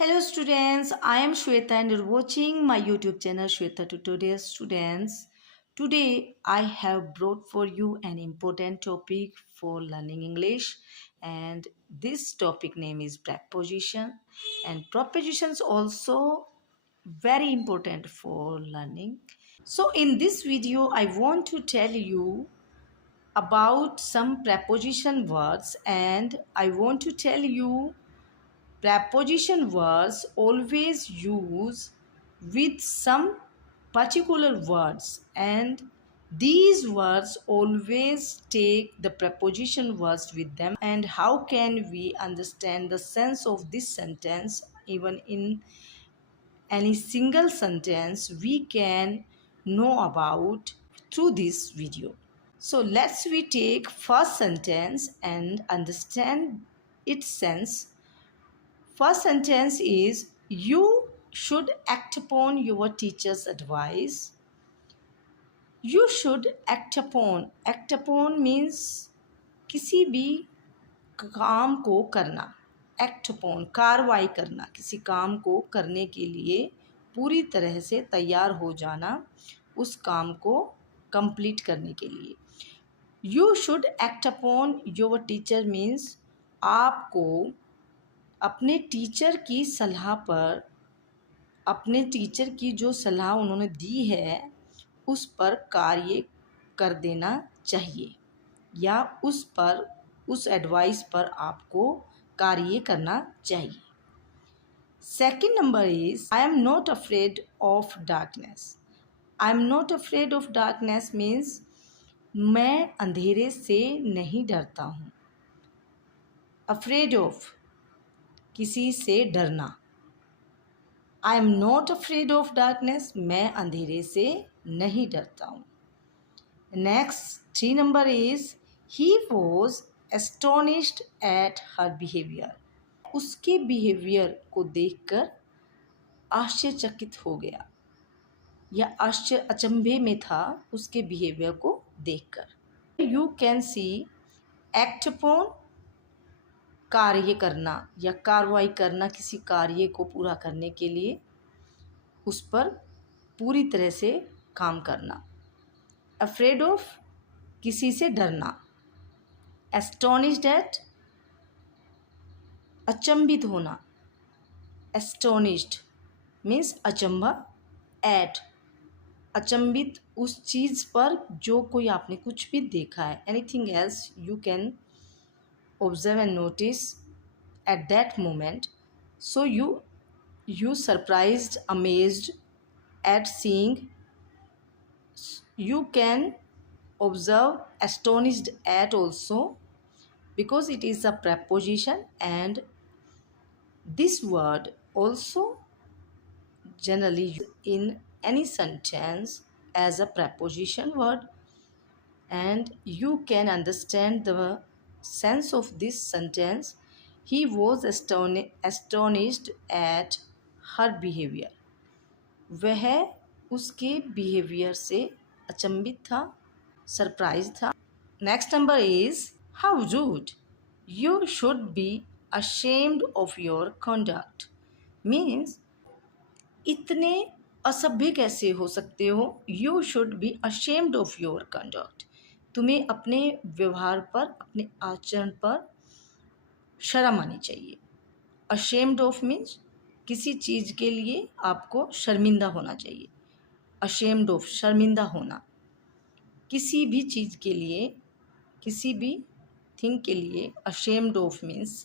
Hello students, I am Shweta and you're watching my YouTube channel Shweta Tutorials. Students, today I have brought for you an important topic for learning English, and this topic name is preposition, and prepositions also very important for learning. So in this video I want to tell you about some preposition words, and I want to tell you preposition words always use with some particular words, and these words always take the preposition words with them. And how can we understand the sense of this sentence even in any single sentence we can know about through this video. So let's we take first sentence and understand its sense. First sentence is you should act upon your teacher's advice. You should act upon. Act upon means किसी भी काम को करना. Act upon कार्रवाई करना, किसी काम को करने के लिए पूरी तरह से तैयार हो जाना, उस काम को कंप्लीट करने के लिए. You should act upon your teacher means आपको अपने टीचर की सलाह पर, अपने टीचर की जो सलाह उन्होंने दी है उस पर कार्य कर देना चाहिए, या उस एडवाइस पर आपको कार्य करना चाहिए. Second number is I am not afraid of darkness. I am not afraid of darkness means मैं अंधेरे से नहीं डरता हूँ. अफ्रेड ऑफ किसी से डरना. I am not afraid of darkness, मैं अंधेरे से नहीं डरता हूँ. Next 3 number is he was astonished at her behaviour. उसके बिहेवियर को देखकर आश्चर्यचकित हो गया, या अचंभे में था उसके बिहेवियर को देखकर. You can see act upon कार्य करना या कार्रवाई करना, किसी कार्य को पूरा करने के लिए उस पर पूरी तरह से काम करना. अफ्रेड ऑफ किसी से डरना. एस्टोनिश्ड एट अचंभित होना. एस्टोनिश्ड मीन्स अचंभा. एट अचंभित उस चीज़ पर जो कोई आपने कुछ भी देखा है. Anything else you can observe and notice at that moment. So you surprised, amazed at seeing. You can observe astonished at also, because it is a preposition, and this word also generally used in any sentence as a preposition word, and you can understand the sense of this sentence. He was astonished at her behavior. वह उसके behaviour से अचंभित था, surprise था. Next number is how rude. You should be ashamed of your conduct means इतने असभ्य कैसे हो सकते हो. You should be ashamed of your conduct. तुम्हें अपने व्यवहार पर, अपने आचरण पर शर्म आनी चाहिए. ashamed of means किसी चीज़ के लिए आपको शर्मिंदा होना चाहिए. ashamed of शर्मिंदा होना. किसी भी चीज़ के लिए, किसी भी थिंग के लिए ashamed of means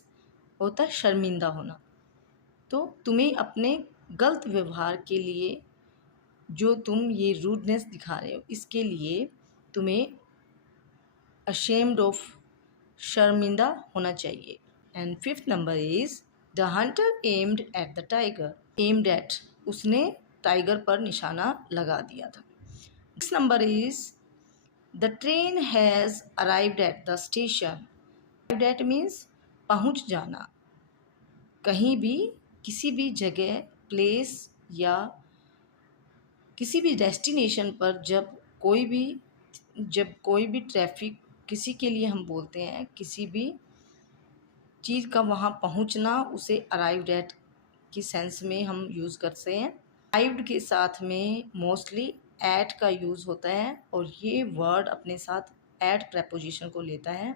होता है शर्मिंदा होना. तो तुम्हें अपने गलत व्यवहार के लिए, जो तुम ये रूडनेस दिखा रहे हो, इसके लिए तुम्हें ashamed of शर्मिंदा होना चाहिए. And 5th number is the Hunter aimed at the tiger. Aimed at उसने टाइगर पर निशाना लगा दिया था. 6th number is the train has arrived at the station. Arrived at means पहुंच जाना. कहीं भी, किसी भी जगह, प्लेस या किसी भी डेस्टिनेशन पर जब कोई भी ट्रैफिक, किसी के लिए हम बोलते हैं किसी भी चीज़ का वहाँ पहुँचना, उसे अराइव्ड एट की सेंस में हम यूज़ करते हैं। अराइव्ड के साथ में मोस्टली एट का यूज़ होता है और ये वर्ड अपने साथ एट प्रेपोजिशन को लेता है।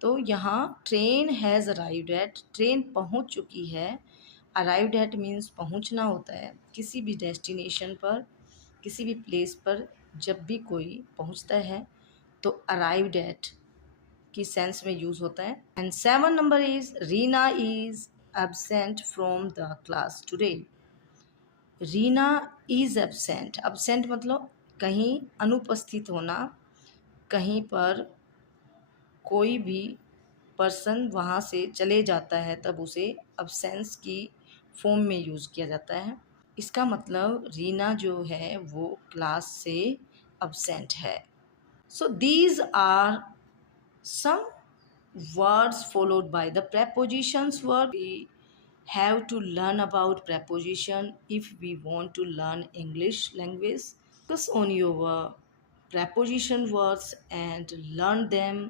तो यहाँ train has arrived at, train पहुँच चुकी है। अराइव्ड एट मीन्स पहुँचना होता है किसी भी डेस्टिनेशन पर, किसी भी प्लेस पर। जब भी कोई पहुँचता है तो अराइव्ड एट की सेंस में यूज़ होता है। And 7 number is Reena is absent from the class today. Reena is absent, absent मतलब कहीं अनुपस्थित होना, कहीं पर कोई भी पर्सन वहाँ से चले जाता है तब उसे अब्सेंस की फॉर्म में यूज़ किया जाता है। इसका मतलब रीना जो है वो क्लास से अब्सेंट है। So these are some words followed by the prepositions word. We have to learn about preposition if we want to learn English language. Focus on your preposition words and learn them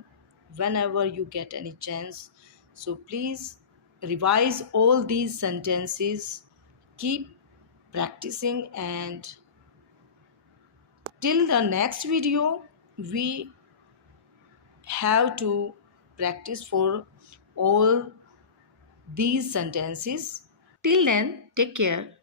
whenever you get any chance. So please revise all these sentences, keep practicing, and till the next video we have to practice for all these sentences. Till then, take care.